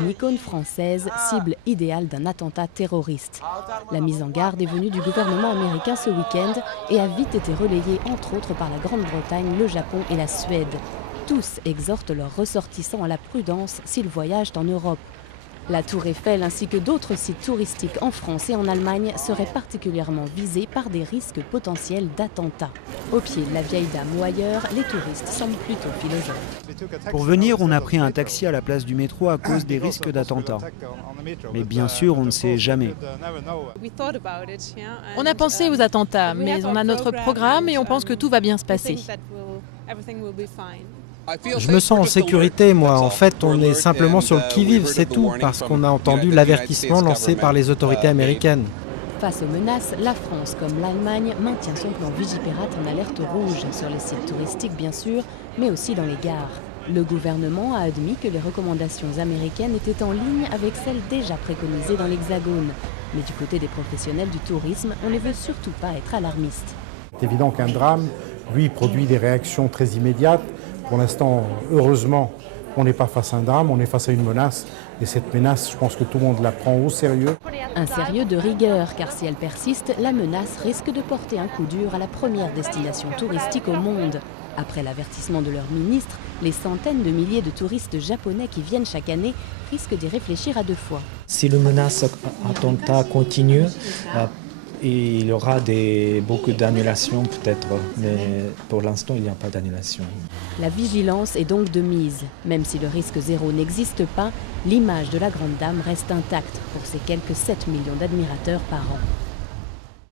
une icône française, cible idéale d'un attentat terroriste. La mise en garde est venue du gouvernement américain ce week-end et a vite été relayée entre autres par la Grande-Bretagne, le Japon et la Suède. Tous exhortent leurs ressortissants à la prudence s'ils voyagent en Europe. La Tour Eiffel ainsi que d'autres sites touristiques en France et en Allemagne seraient particulièrement visés par des risques potentiels d'attentats. Au pied de la Vieille Dame ou ailleurs, les touristes semblent plutôt philosophes. Pour venir, on a pris un taxi à la place du métro à cause des risques d'attentats. Mais bien sûr, on ne sait jamais. On a pensé aux attentats, mais on a notre programme et on pense que tout va bien se passer. Je me sens en sécurité, moi. En fait, on est simplement sur le qui-vive, c'est tout, parce qu'on a entendu l'avertissement lancé par les autorités américaines. Face aux menaces, la France, comme l'Allemagne, maintient son plan Vigipirate en alerte rouge, sur les sites touristiques bien sûr, mais aussi dans les gares. Le gouvernement a admis que les recommandations américaines étaient en ligne avec celles déjà préconisées dans l'Hexagone. Mais du côté des professionnels du tourisme, on ne veut surtout pas être alarmiste. C'est évident qu'un drame, lui, produit des réactions très immédiates. Pour l'instant, heureusement, on n'est pas face à un drame, on est face à une menace. Et cette menace, je pense que tout le monde la prend au sérieux. Un sérieux de rigueur, car si elle persiste, la menace risque de porter un coup dur à la première destination touristique au monde. Après l'avertissement de leur ministre, les centaines de milliers de touristes japonais qui viennent chaque année risquent d'y réfléchir à deux fois. Si le menace attentat continue, il y aura beaucoup d'annulations peut-être, mais pour l'instant il n'y a pas d'annulation. La vigilance est donc de mise. Même si le risque zéro n'existe pas, l'image de la Grande Dame reste intacte pour ses quelques 7 millions d'admirateurs par an.